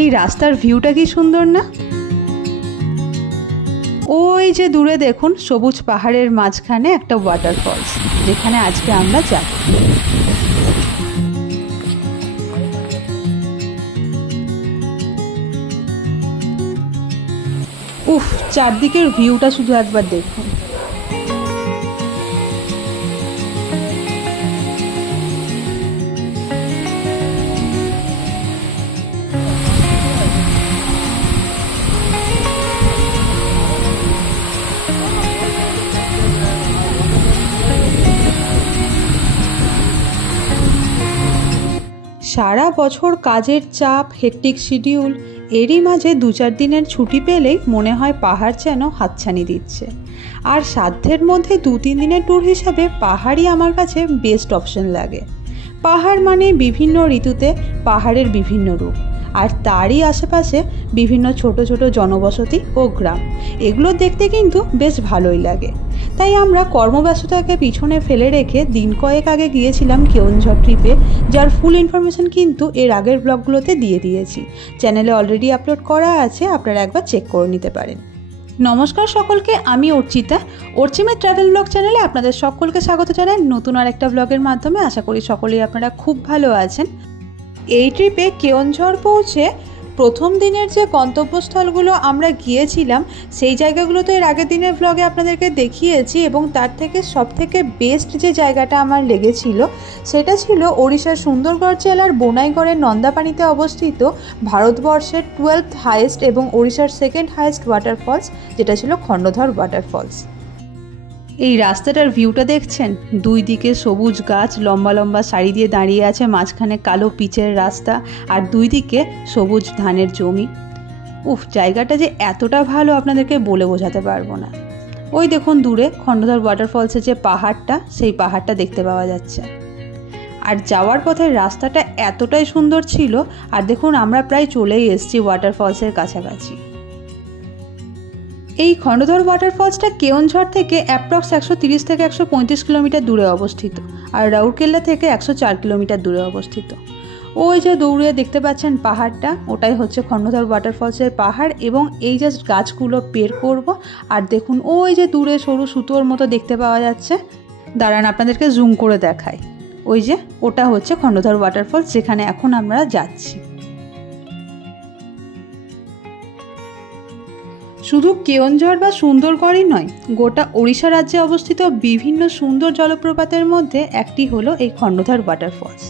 এই রাস্তার ভিউটা কি সুন্দর না? ওই যে দূরে দেখুন সবুজ পাহাড়ের মাঝখানে একটা ওয়াটারফলস, যেখানে আজকে আমরা যাব। উফ, চারদিকের ভিউটা শুধু একবার দেখুন। সারা বছর কাজের চাপ, হেক্টিক শিডিউল, এরই মাঝে 2-4 দিনের ছুটি পেলেই মনে হয় পাহাড় যেন হাতছানি দিচ্ছে। আর সাধ্যের মধ্যে 2-3 দিনের ট্যুর হিসাবে পাহাড়ই আমার কাছে বেস্ট অপশন লাগে। পাহাড় মানে বিভিন্ন ঋতুতে পাহাড়ের বিভিন্ন রূপ, আর তারই আশেপাশে বিভিন্ন ছোট ছোট জনবসতি ও গ্রাম। এগুলো দেখতে কিন্তু বেশ ভালোই লাগে। তাই আমরা কর্মব্যস্ততাকে পিছনে ফেলে রেখে দিন কয়েক আগে গিয়েছিলাম কেওনঝড় ট্রিপে, যার ফুল ইনফরমেশন কিন্তু এর আগের ব্লগগুলোতে দিয়ে দিয়েছি। চ্যানেলে অলরেডি আপলোড করা আছে, আপনারা একবার চেক করে নিতে পারেন। নমস্কার সকলকে, আমি অর্চিতা। অর্চিমের ট্রাভেল ব্লগ চ্যানেলে আপনাদের সকলকে স্বাগত জানাই নতুন আর একটা ব্লগের মাধ্যমে। আশা করি সকলেই আপনারা খুব ভালো আছেন। এই ট্রিপে কেওনঝড় পৌঁছে প্রথম দিনের যে গন্তব্যস্থলগুলো আমরা গিয়েছিলাম সেই জায়গাগুলো তো এর আগের দিনের ব্লগে আপনাদেরকে দেখিয়েছি, এবং তার থেকে সবথেকে বেস্ট যে জায়গাটা আমার লেগেছিল সেটা ছিল ওড়িশার সুন্দরগড় জেলার বোনাইগড়ের নন্দাপানিতে অবস্থিত ভারতবর্ষের 12th হাইয়েস্ট এবং ওড়িশার 2nd হাইয়েস্ট ওয়াটারফলস, যেটা ছিল খণ্ডধর ওয়াটারফলস। এই রাস্তাটার ভিউটা দেখছেন? দুই দিকে সবুজ গাছ লম্বা লম্বা সারি দিয়ে দাঁড়িয়ে আছে, মাঝখানে কালো পিচের রাস্তা, আর দুই দিকে সবুজ ধানের জমি। উফ, জায়গাটা যে এতটা ভালো আপনাদেরকে বলে বোঝাতে পারবো না। ওই দেখুন দূরে খণ্ডধর ওয়াটারফলসের যে পাহাড়টা, সেই পাহাড়টা দেখতে পাওয়া যাচ্ছে। আর যাওয়ার পথের রাস্তাটা এতটাই সুন্দর ছিল। আর দেখুন আমরা প্রায় চলেই এসেছি ওয়াটারফলসের কাছাকাছি। এই খণ্ডধর ওয়াটারফলসটা কেওনঝড় থেকে অ্যাপ্রক্স 130 থেকে 135 কিলোমিটার দূরে অবস্থিত, আর রাউরকেল্লা থেকে 104 কিলোমিটার দূরে অবস্থিত। ওই যে দূরে দেখতে পাচ্ছেন পাহাড়টা, ওটাই হচ্ছে খণ্ডধর ওয়াটারফলসের পাহাড়। এবং এই জাস্ট গাছগুলো বের করব, আর দেখুন ওই যে দূরে সরু সুতোর মতো দেখতে পাওয়া যাচ্ছে। দাঁড়ান আপনাদেরকে জুম করে দেখাই। ওই যে ওটা হচ্ছে খণ্ডধর ওয়াটারফলস, যেখানে এখন আমরা যাচ্ছি। শুধু কেওনঝড় বা সুন্দরগড়ই নয়, গোটা ওড়িশা রাজ্যে অবস্থিত বিভিন্ন সুন্দর জলপ্রপাতের মধ্যে একটি হলো এই খণ্ডধর ওয়াটারফলস।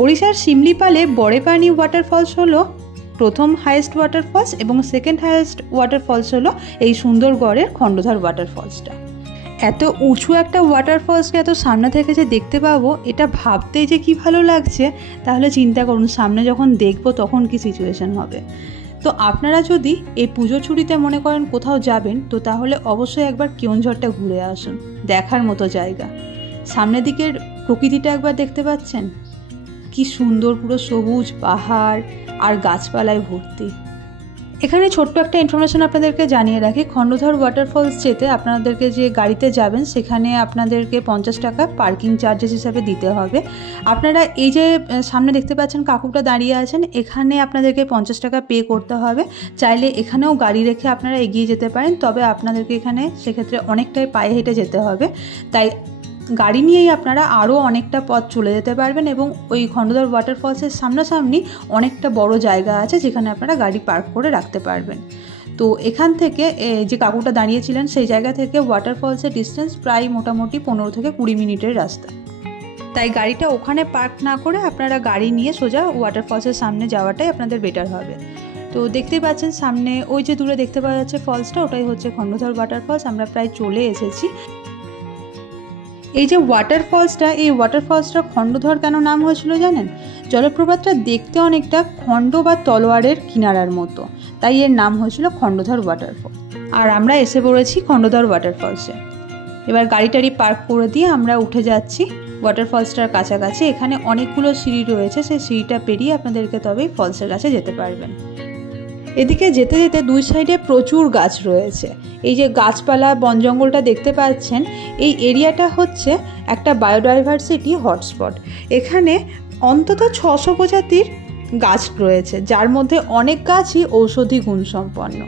ওড়িশার শিমলিপালে বড়েপানি ওয়াটারফলস হলো প্রথম হাইয়েস্ট ওয়াটারফলস, এবং 2nd হাইয়েস্ট ওয়াটারফলস হলো এই সুন্দরগড়ের খণ্ডধর ওয়াটারফলসটা। এত উঁচু একটা ওয়াটারফলসকে এত সামনে থেকে যে দেখতে পাবো, এটা ভাবতেই যে কি ভালো লাগছে। তাহলে চিন্তা করুন সামনে যখন দেখবো তখন কি সিচুয়েশন হবে। তো আপনারা যদি এই পুজো ছুটিতে মনে করেন কোথাও যাবেন, তো তাহলে অবশ্যই একবার কেওনঝড়টা ঘুরে আসুন, দেখার মতো জায়গা। সামনের দিকের প্রকৃতিটা একবার দেখতে পাচ্ছেন, কি সুন্দর, পুরো সবুজ পাহাড় আর গাছপালায় ভর্তি। এখানে ছোট্ট একটা ইনফরমেশন আপনাদেরকে জানিয়ে রাখি, খণ্ডধর ওয়াটারফলস যেতে আপনাদেরকে যে গাড়িতে যাবেন সেখানে আপনাদেরকে 50 টাকা পার্কিং চার্জেস হিসাবে দিতে হবে। আপনারা এই যে সামনে দেখতে পাচ্ছেন কাকুটা দাঁড়িয়ে আছেন, এখানে আপনাদেরকে 50 টাকা পে করতে হবে। চাইলে এখানেও গাড়ি রেখে আপনারা এগিয়ে যেতে পারেন, তবে আপনাদেরকে এখানে সেক্ষেত্রে অনেকটাই পায়ে হেঁটে যেতে হবে। তাই গাড়ি নিয়েই আপনারা আরও অনেকটা পথ চলে যেতে পারবেন, এবং ওই খণ্ডধর ওয়াটারফলসের সামনাসামনি অনেকটা বড় জায়গা আছে যেখানে আপনারা গাড়ি পার্ক করে রাখতে পারবেন। তো এখান থেকে যে কাকুটা দাঁড়িয়েছিলেন সেই জায়গা থেকে ওয়াটারফলসের ডিস্টেন্স প্রায় মোটামুটি 15 থেকে 20 মিনিটের রাস্তা। তাই গাড়িটা ওখানে পার্ক না করে আপনারা গাড়ি নিয়ে সোজা ওয়াটারফলসের সামনে যাওয়াটাই আপনাদের বেটার হবে। তো দেখতেই পাচ্ছেন সামনে ওই যে দূরে দেখতে পাওয়া যাচ্ছে ফলসটা, ওটাই হচ্ছে খণ্ডধর ওয়াটারফলস। আমরা প্রায় চলে এসেছি। এই যে ওয়াটারফলসটা, এই ওয়াটারফলসটা খণ্ডধর কেন নাম হয়েছিল জানেন? জলপ্রপাতটা দেখতে অনেকটা খণ্ড বা তলোয়ারের কিনারার মতো, তাই এর নাম হয়েছিল খণ্ডধর ওয়াটারফল। আর আমরা এসে পড়েছি খণ্ডধর ওয়াটারফলসে। এবার গাড়ি টাড়ি পার্ক করে দিয়ে আমরা উঠে যাচ্ছি ওয়াটারফলসটার কাছাকাছি। এখানে অনেকগুলো সিঁড়ি রয়েছে, সেই সিঁড়িটা পেরিয়ে আপনাদেরকে তবেই ফলসের কাছে যেতে পারবেন। এদিকে যেতে যেতে দুই সাইডে প্রচুর গাছ রয়েছে। এই যে গাছপালা বন জঙ্গলটা দেখতে পাচ্ছেন, এই এরিয়াটা হচ্ছে একটা বায়োডাইভার্সিটি হটস্পট। এখানে অন্তত 600 প্রজাতির গাছ রয়েছে, যার মধ্যে অনেক গাছই ঔষধি গুণসম্পন্ন।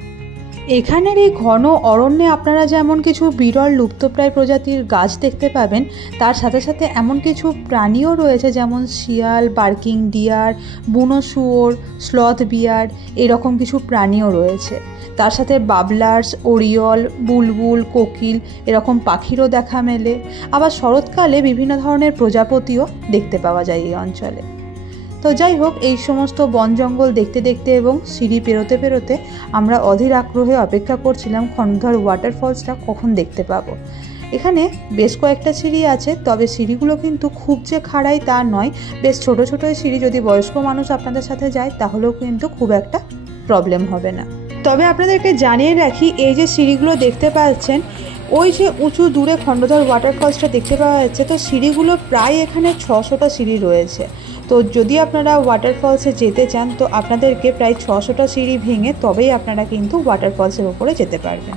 এখানের এই ঘন অরণ্যে আপনারা যেমন কিছু বিরল লুপ্তপ্রায় প্রজাতির গাছ দেখতে পাবেন, তার সাথে সাথে এমন কিছু প্রাণীও রয়েছে যেমন শিয়াল, বার্কিং ডিয়ার, বুনো শুয়োর, স্লথ বিয়ার, এরকম কিছু প্রাণীও রয়েছে। তার সাথে বাবলার্স, ওরিয়ল, বুলবুল, কোকিল এরকম পাখিরও দেখা মেলে। আবার শরৎকালে বিভিন্ন ধরনের প্রজাপতিও দেখতে পাওয়া যায় এই অঞ্চলে। তো যাই হোক, এই সমস্ত বন জঙ্গল দেখতে দেখতে এবং সিঁড়ি পেরোতে পেরোতে আমরা অধীর আগ্রহে অপেক্ষা করছিলাম খন্ডধর ওয়াটারফলসটা কখন দেখতে পাবো। এখানে বেশ কয়েকটা সিঁড়ি আছে, তবে সিঁড়িগুলো কিন্তু খুব যে খাড়াই তা নয়, বেশ ছোট ছোট সিঁড়ি। যদি বয়স্ক মানুষ আপনাদের সাথে যায় তাহলেও কিন্তু খুব একটা প্রবলেম হবে না। তবে আপনাদেরকে জানিয়ে রাখি, এই যে সিঁড়িগুলো দেখতে পাচ্ছেন, ওই যে উঁচু দূরে খন্ডধর ওয়াটারফলসটা দেখতে পাওয়া যাচ্ছে, তো সিঁড়িগুলো প্রায় এখানে 600টা সিঁড়ি রয়েছে। তো যদি আপনারা ওয়াটারফলসে যেতে চান তো আপনাদেরকে প্রায় 600টা সিঁড়ি ভেঙে তবেই আপনারা কিন্তু ওয়াটারফলসের ওপরে যেতে পারবেন।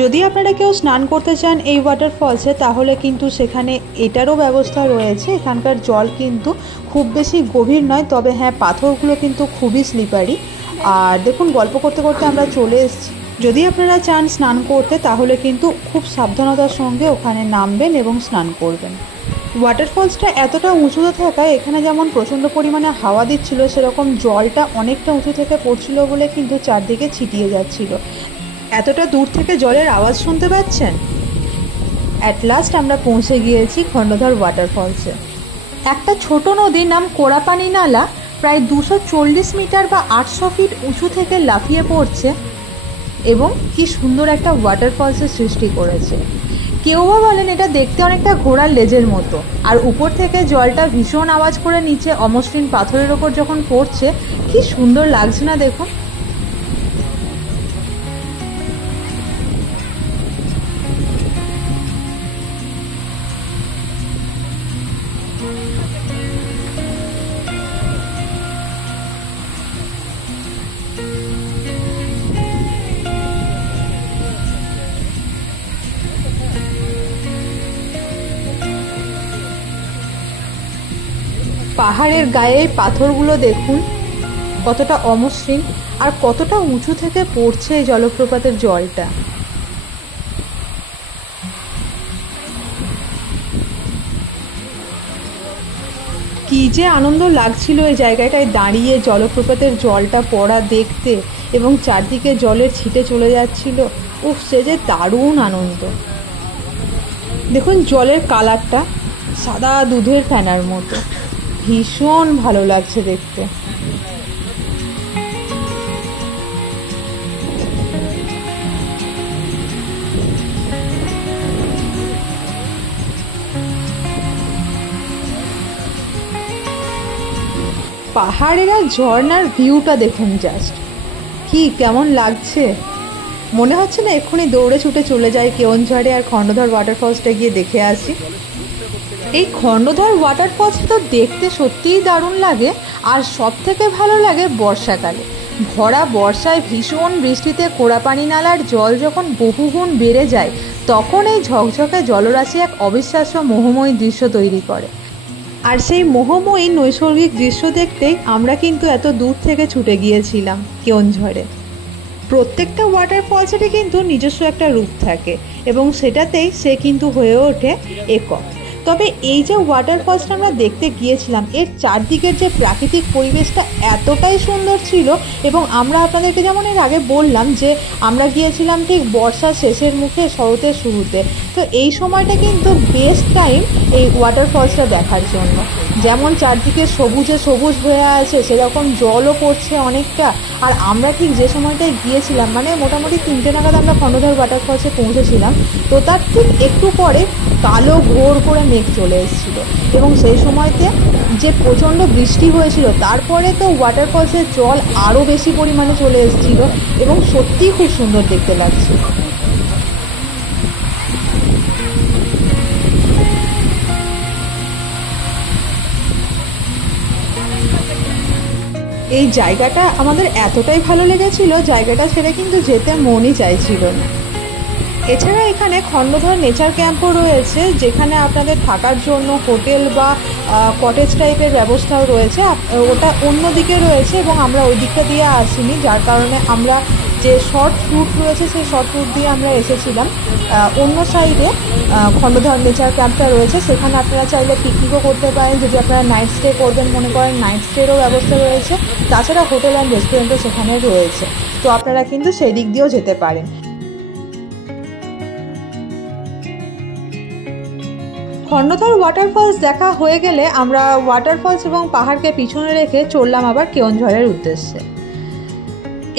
যদি আপনারা কেউ স্নান করতে চান এই ওয়াটারফলসে, তাহলে কিন্তু সেখানে এটারও ব্যবস্থা রয়েছে। এখানকার জল কিন্তু খুব বেশি গভীর নয়, তবে হ্যাঁ, পাথরগুলো কিন্তু খুবই স্লিপারি। আর দেখুন, গল্প করতে করতে আমরা চলে এসেছি। যদি আপনারা চান স্নান করতে তাহলে কিন্তু খুব সাবধানতার সঙ্গে ওখানে নামবেন এবং স্নান করবেন। ওয়াটারফলসটা এতটা উঁচুতে থাকায় এখানে যেমন প্রচণ্ড পরিমাণে হাওয়া দিচ্ছিল, সেরকম জলটা অনেকটা উঁচু থেকে পড়ছিল বলে কিন্তু চারদিকে ছিটিয়ে যাচ্ছিল। এতটা দূর থেকে জলের আওয়াজ শুনতে পাচ্ছেন? অ্যাট লাস্ট আমরা পৌঁছে গিয়েছি খন্ডধর ওয়াটারফলসে। একটা ছোট নদী নাম কোড়াপানি নালা প্রায় 240 মিটার বা 800 ফিট উঁচু থেকে লাফিয়ে পড়ছে এবং কি সুন্দর একটা ওয়াটারফলসের সৃষ্টি করেছে। কেউ বা বলেন এটা দেখতে অনেকটা ঘোড়ার লেজের মতো, আর উপর থেকে জলটা ভীষণ আওয়াজ করে নিচে অমসৃণ পাথরের ওপর যখন পড়ছে, কি সুন্দর লাগছে না দেখুন। পাহাড়ের গায়ে পাথরগুলো দেখুন কতটা অমসৃণ আর কতটা উঁচু থেকে পড়ছে এই জলপ্রপাতের জলটা। কি যে আনন্দ লাগছিল এই জায়গাটায় দাঁড়িয়ে জলপ্রপাতের জলটা পড়া দেখতে, এবং চারদিকে জলের ছিটে চলে যাচ্ছিল। উফ, সে যে দারুণ আনন্দ। দেখুন জলের কালারটা সাদা দুধের ফেনার মতো, ভীষণ ভালো লাগছে দেখতে। পাহাড়ের আর ঝর্ণার ভিউটা দেখুন জাস্ট, কি কেমন লাগছে। মনে হচ্ছে না এক্ষুনি দৌড়ে ছুটে চলে যায় কেওনঝড়ে আর খন্ডধর ওয়াটারফলসটা গিয়ে দেখে আসি। এই খন্ডধর ওয়াটারফলসটা তো দেখতে সত্যিই দারুণ লাগে, আর সব থেকে ভালো লাগে বর্ষাকালে। ভরা বর্ষায় ভীষণ বৃষ্টিতে কোড়াপানি নালার জল যখন বহুগুণ বেড়ে যায়, তখন এই ঝকঝকে জলরাশি এক অবিশ্বাস্য মোহময়ী দৃশ্য তৈরি করে। আর সেই মোহময়ী নৈসর্গিক দৃশ্য দেখতেই আমরা কিন্তু এত দূর থেকে ছুটে গিয়েছিলাম কেওনঝড়ে। প্রত্যেকটা ওয়াটারফলসেরই কিন্তু নিজস্ব একটা রূপ থাকে এবং সেটাতেই সে কিন্তু হয়ে ওঠে একক। তবে এই যে ওয়াটারফলসটা আমরা দেখতে গিয়েছিলাম, এর চারদিকের যে প্রাকৃতিক পরিবেশটা এতটাই সুন্দর ছিল, এবং আমরা আপনাদেরকে যেমন এর আগে বললাম যে আমরা গিয়েছিলাম ঠিক বর্ষার শেষের মুখে, শরতের শুরুতে। তো এই সময়টা কিন্তু বেস্ট টাইম এই ওয়াটারফলসটা দেখার জন্য। যেমন চারদিকে সবুজে সবুজ হয়ে আছে, সেরকম জলও পড়ছে অনেকটা। আর আমরা ঠিক যে সময়টায় গিয়েছিলাম, মানে মোটামুটি 3টে নাগাদ আমরা খন্ডধর ওয়াটারফলসে পৌঁছেছিলাম, তো তার ঠিক একটু পরে কালো ঘোর করে মেঘ চলে এসেছিল, এবং সেই সময়তে যে প্রচণ্ড বৃষ্টি হয়েছিল, তারপরে তো ওয়াটারফলসের জল আরও বেশি পরিমাণে চলে এসেছিল এবং সত্যিই খুব সুন্দর দেখতে লাগছিল। এই জায়গাটা আমাদের এতটাই ভালো লেগেছিল, জায়গাটা ছেড়ে কিন্তু যেতে মনই চাইছিল না। এছাড়া এখানে খণ্ডধর নেচার ক্যাম্পও রয়েছে, যেখানে আপনাদের থাকার জন্য হোটেল বা কটেজ টাইপের ব্যবস্থাও রয়েছে। ওটা অন্য দিকে রয়েছে এবং আমরা ওই দিকটা দিয়ে আসিনি, যার কারণে আমরা যে শর্ট রুট রয়েছে সেই শর্ট রুট দিয়ে আমরা এসেছিলাম। অন্য সাইডে খণ্ডধর নেচার ক্যাম্পটা রয়েছে, সেখানে আপনারা চাইলে পিকনিকও করতে পারেন। যদি আপনারা নাইট স্টে করবেন মনে করেন, নাইট স্টেরও ব্যবস্থা রয়েছে। তাছাড়া হোটেল অ্যান্ড রেস্টুরেন্টও সেখানে রয়েছে, তো আপনারা কিন্তু সেই দিক দিয়েও যেতে পারেন। খণ্ডধর ওয়াটারফলস দেখা হয়ে গেলে আমরা ওয়াটারফলস এবং পাহাড়কে পিছনে রেখে চললাম আবার কেওনঝড়ের উদ্দেশ্যে।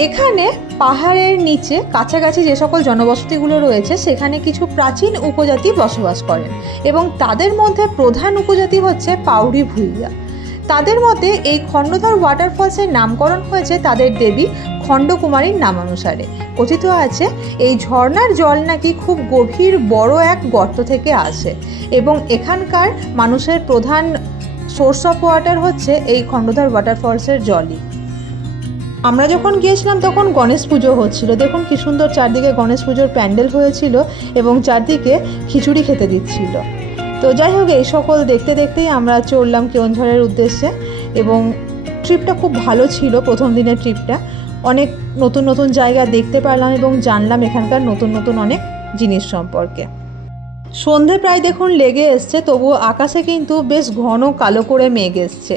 এখানে পাহাড়ের নিচে কাছাকাছি যে সকল জনবসতিগুলো রয়েছে সেখানে কিছু প্রাচীন উপজাতি বসবাস করেন এবং তাদের মধ্যে প্রধান উপজাতি হচ্ছে পাউরি ভুইয়া। তাদের মতে এই খণ্ডধর ওয়াটারফলসের নামকরণ হয়েছে তাদের দেবী খণ্ডকুমারীর নামানুসারে। কথিত আছে এই ঝর্ণার জল নাকি খুব গভীর বড় এক গর্ত থেকে আসে এবং এখানকার মানুষের প্রধান সোর্স অফ ওয়াটার হচ্ছে এই খণ্ডধর ওয়াটারফলসের জলই। আমরা যখন গিয়েছিলাম তখন গণেশ পুজো হচ্ছিল। দেখুন কি সুন্দর চারদিকে গণেশ পুজোর প্যান্ডেল হয়েছিল এবং চারদিকে খিচুড়ি খেতে দিচ্ছিল। তো যাই হোক, এই সকল দেখতে দেখতেই আমরা চললাম কেওনঝড়ের উদ্দেশ্যে এবং ট্রিপটা খুব ভালো ছিল। প্রথম দিনের ট্রিপটা অনেক নতুন নতুন জায়গা দেখতে পারলাম এবং জানলাম এখানকার নতুন নতুন অনেক জিনিস সম্পর্কে। সন্ধে প্রায় দেখুন লেগে এসছে, তবুও আকাশে কিন্তু বেশ ঘন কালো করে মেঘ এসছে।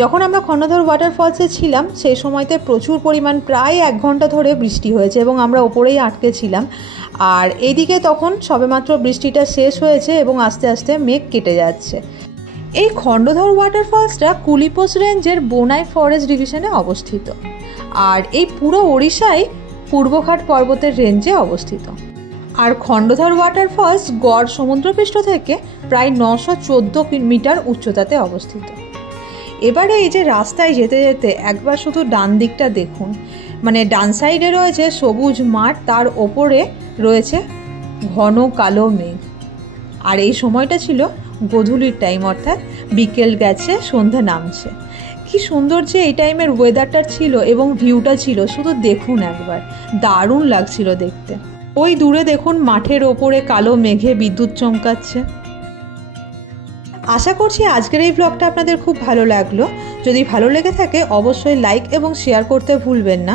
যখন আমরা খণ্ডধর ওয়াটারফলসে ছিলাম সেই সময়তে প্রচুর পরিমাণ প্রায় 1 ঘন্টা ধরে বৃষ্টি হয়েছে এবং আমরা ওপরেই আটকে ছিলাম। আর এইদিকে তখন সবেমাত্র বৃষ্টিটা শেষ হয়েছে এবং আস্তে আস্তে মেঘ কেটে যাচ্ছে। এই খণ্ডধর ওয়াটারফলসটা কুলিপোস রেঞ্জের বোনাই ফরেস্ট ডিভিশনে অবস্থিত, আর এই পুরো ওড়িশায় পূর্বঘাট পর্বতের রেঞ্জে অবস্থিত। আর খণ্ডধর ওয়াটারফলস গড় সমুদ্রপৃষ্ঠ থেকে প্রায় 914 মিটার উচ্চতাতে অবস্থিত। এবারে এই যে রাস্তায় যেতে যেতে একবার শুধু ডান দিকটা দেখুন, মানে ডান সাইডে রয়েছে সবুজ মাঠ, তার ওপরে রয়েছে ঘন কালো মেঘ। আর এই সময়টা ছিল গোধূলির টাইম, অর্থাৎ বিকেল গেছে, সন্ধ্যা নামছে। কি সুন্দর যে এই টাইমের ওয়েদারটা ছিল এবং ভিউটা ছিল, শুধু দেখুন একবার, দারুণ লাগছিল দেখতে। ওই দূরে দেখুন মাঠের ওপরে কালো মেঘে বিদ্যুৎ চমকাচ্ছে। আশা করছি আজকের এই ব্লগটা আপনাদের খুব ভালো লাগলো। যদি ভালো লেগে থাকে অবশ্যই লাইক এবং শেয়ার করতে ভুলবেন না।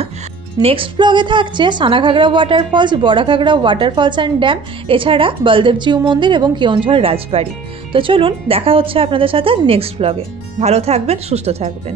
নেক্সট ব্লগে থাকছে Sanaghagra waterfalls, বড়াঘাগরা waterfalls and dam, এছাড়া বলদেবজিউ মন্দির এবং কেওনঝড় রাজবাড়ি। তো চলুন, দেখা হচ্ছে আপনাদের সাথে নেক্সট ব্লগে। ভালো থাকবেন, সুস্থ থাকবেন।